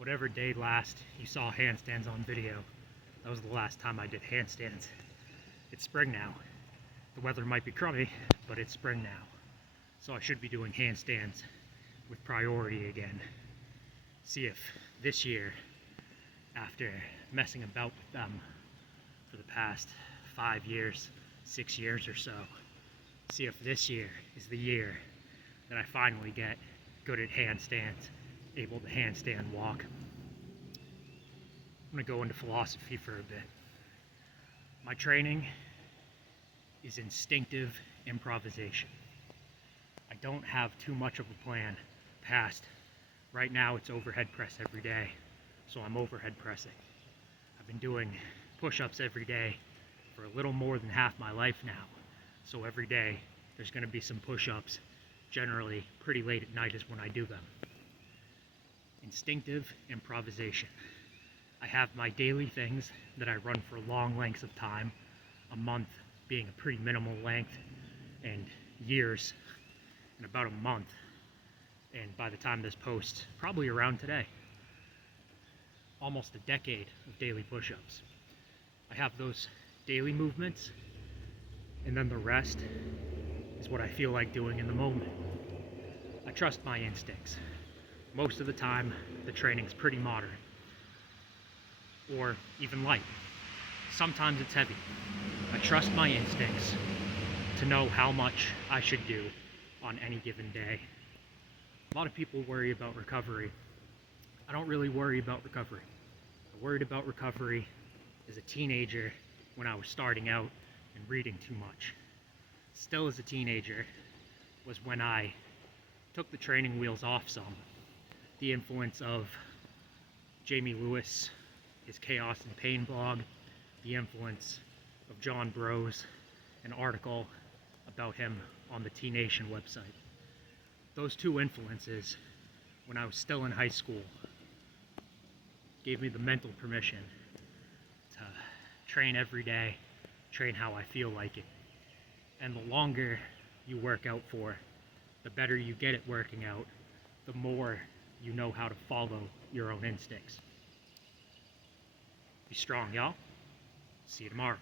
Whatever day last you saw handstands on video, that was the last time I did handstands. It's spring now. The weather might be crummy, but it's spring now. So I should be doing handstands with priority again. See if this year, after messing about with them for the past 5 years, 6 years or so, see if this year is the year that I finally get good at handstands, able to handstand walk. I'm going to go into philosophy for a bit. My training is instinctive improvisation. I don't have too much of a plan past. Right now it's overhead press every day, so I'm overhead pressing. I've been doing push-ups every day for a little more than half my life now, so every day there's going to be some push-ups. Generally pretty late at night is when I do them. Instinctive improvisation. I have my daily things that I run for long lengths of time, a month being a pretty minimal length, and years in about a month, and by the time this posts, probably around today, almost a decade of daily push-ups. I have those daily movements, and then the rest is what I feel like doing in the moment. I trust my instincts. Most of the time, the training's pretty moderate, or even light. Sometimes it's heavy. I trust my instincts to know how much I should do on any given day. A lot of people worry about recovery. I don't really worry about recovery. I worried about recovery as a teenager when I was starting out and reading too much. Still as a teenager was when I took the training wheels off some. The influence of Jamie Lewis, his Chaos and Pain blog, the influence of John Bros, an article about him on the T Nation website. Those two influences, when I was still in high school, gave me the mental permission to train every day, train how I feel like it. And the longer you work out for, the better you get at working out, the more you know how to follow your own instincts. Be strong, y'all. See you tomorrow.